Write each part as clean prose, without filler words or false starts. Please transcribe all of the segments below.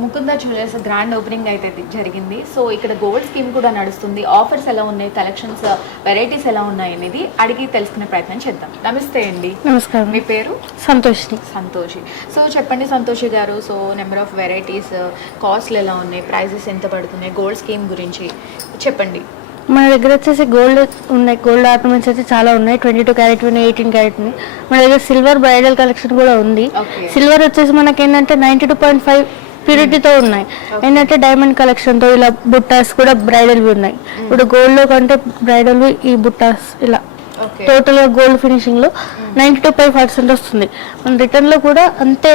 Mukunda jewellers grand opening అయితే జరిగింది. So ఇక్కడ గోల్డ్ స్కీమ్ కూడా నడుస్తుంది. ఆఫర్స్ ఎలా ఉన్నాయి, కలెక్షన్స్ వెరైటీస్ ఎలా ఉన్నాయి అనేది అడిగి తెలుసుకునే ప్రయత్నం చేద్దాం. నమస్తే అండి. నమస్కారం. మీ పేరు? సంతోషి. సో చెప్పండి సంతోషి గారు. సో నెంబర్ ఆఫ్ వెరైటీస్, కాస్ట్లు ఎలా ఉన్నాయి, ప్రైజెస్ ఎంత పడుతున్నాయి, గోల్డ్ స్కీమ్ గురించి చెప్పండి. మన దగ్గర వచ్చేసి గోల్డ్ ఉన్నాయి. గోల్డ్ ఆర్నమెంట్స్ అయితే చాలా ఉన్నాయి. 22 క్యారెట్ ఉన్నాయి, 18 క్యారెట్ ఉన్నాయి. మన దగ్గర సిల్వర్ బ్రైడల్ కలెక్షన్ కూడా ఉంది. సిల్వర్ వచ్చేసి మనకి ఏంటంటే 92.5 ప్యూరిటీతో ఉన్నాయి. ఏంటంటే డైమండ్ కలెక్షన్ తో ఇలా బుట్టాస్ కూడా బ్రైడల్వి ఉన్నాయి. ఇప్పుడు గోల్డ్ లో కంటే బ్రైడల్వి ఈ బుట్టాస్ ఇలా టోటల్ గా గోల్డ్ ఫినిషింగ్ లో 92.5% వస్తుంది. మన రిటర్న్ లో కూడా అంతే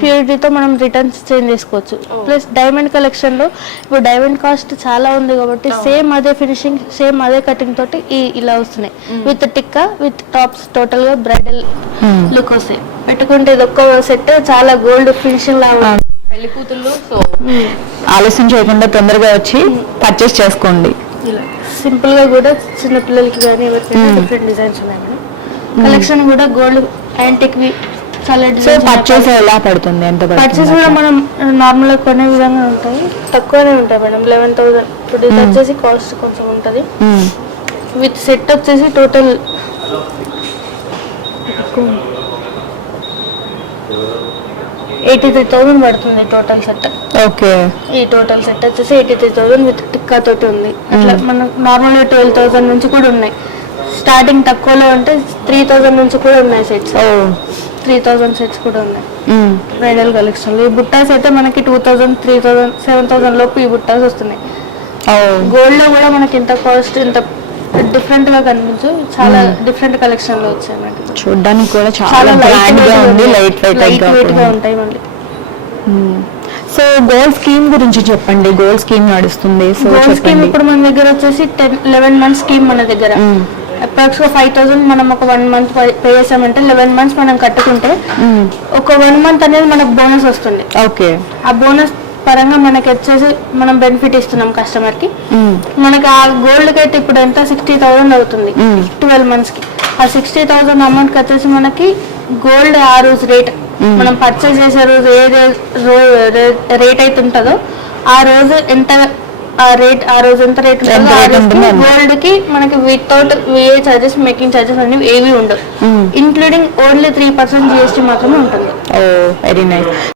ప్యూరిటీతో మనం రిటర్న్స్ చేంజ్ చేసుకోవచ్చు. ప్లస్ డైమండ్ కలెక్షన్ లో ఇప్పుడు డైమండ్ కాస్ట్ చాలా ఉంది కాబట్టి సేమ్ అదే ఫినిషింగ్, సేమ్ అదే కటింగ్ తోటి ఇలా వస్తున్నాయి. With tikka, with tops, total గా బ్రైడల్ లుక్ వస్తాయి. పెట్టుకుంటే ఇది ఒక్క సెట్ చాలా గోల్డ్ ఫినిషింగ్ లాగా పెళ్లి కూతుళ్ళు. సో ఆలస్యం చేయకుండా తొందరగా వచ్చి పర్చేస్ చేసుకోండి. ఇలా సింపుల్ గా కూడా చిన్న పిల్లలకి కానీ ఎవరికైనా డిఫరెంట్ డిజైన్స్ ఉన్నాయి మేడం. కలెక్షన్ కూడా గోల్డ్ యాంటిక్ వి చాలా పర్చేస్ ఎలా పడుతుంది? ఎంత పర్చేస్ కూడా మనం నార్మల్ గా కొనే విధంగా ఉంటాయి, తక్కువనే ఉంటాయి మేడం. 11,000 ఇప్పుడు ఇది వచ్చేసి కాస్ట్ కొంచెం ఉంటది. విత్ సెట్ వచ్చేసి టోటల్ 83,000 పడుతుంది టోటల్ సెట్. ఓకే. ఈ టోటల్ సెట్ వచ్చేసి 83,000 విత్ టిక్కా తోటి ఉంది. అట్లా మనం నార్మల్ 12,000 నుంచి కూడా ఉన్నాయి. స్టార్టింగ్ తక్కువలో అంటే 3,000 నుంచి కూడా ఉన్నాయి సెట్స్. 3,000 సెట్స్ కూడా ఉన్నాయి బ్రైడల్ కలెక్షన్. ఈ బుట్టాస్ అయితే మనకి 2,000, 3,000, 7,000 లోపు ఈ బుట్టాస్ వస్తున్నాయి. గోల్డ్ లో కూడా మనకి ఇంత కాస్ట్ ఇంత డిఫరెంట్ గా కనిపించు, చాలా డిఫరెంట్ కలెక్షన్ లో వచ్చాయి మనకి. చూడడానికి కూడా చాలా గ్రాండ్ గా ఉంది, లైట్ వెయిట్ గా ఉంటాయి మళ్ళీ. సో గోల్డ్ స్కీమ్ గురించి చెప్పండి. గోల్డ్ స్కీమ్ నడుస్తుంది. సో గోల్డ్ స్కీమ్ ఇప్పుడు మన దగ్గర వచ్చేసి 11 మంత్స్ స్కీమ్ మన దగ్గర. అప్రాక్స్ గా 5,000 మనం ఒక 1 మంత్ పే చేసామంటే 11 మంత్స్ మనం కట్టుకుంటే ఒక 1 మంత్ అనేది మనకు బోనస్ వస్తుంది. ఓకే. ఆ బోనస్ పరంగా మనకి వచ్చేసి మనం బెనిఫిట్ ఇస్తున్నాం కస్టమర్ కి. మనకి ఆ గోల్డ్ కి అయితే ఇప్పుడు ఎంత 60,000 అవుతుంది 12 మంత్స్ కి. ఆ 60,000 అమౌంట్ కి వచ్చేసి మనకి గోల్డ్ ఆ రోజు రేట్ మనం పర్చేస్ చేసే రోజు ఏ రేట్ అయితే ఉంటుందో ఆ రోజు ఎంత ఆ రోజు ఎంత రేట్ ఉంటుందో గోల్డ్ కి మనకి without VA charges, making charges అనేవి ఏవి ఉండవు. ఇంక్లూడింగ్ ఓన్లీ 3% GST మాత్రమే ఉంటుంది. Very nice.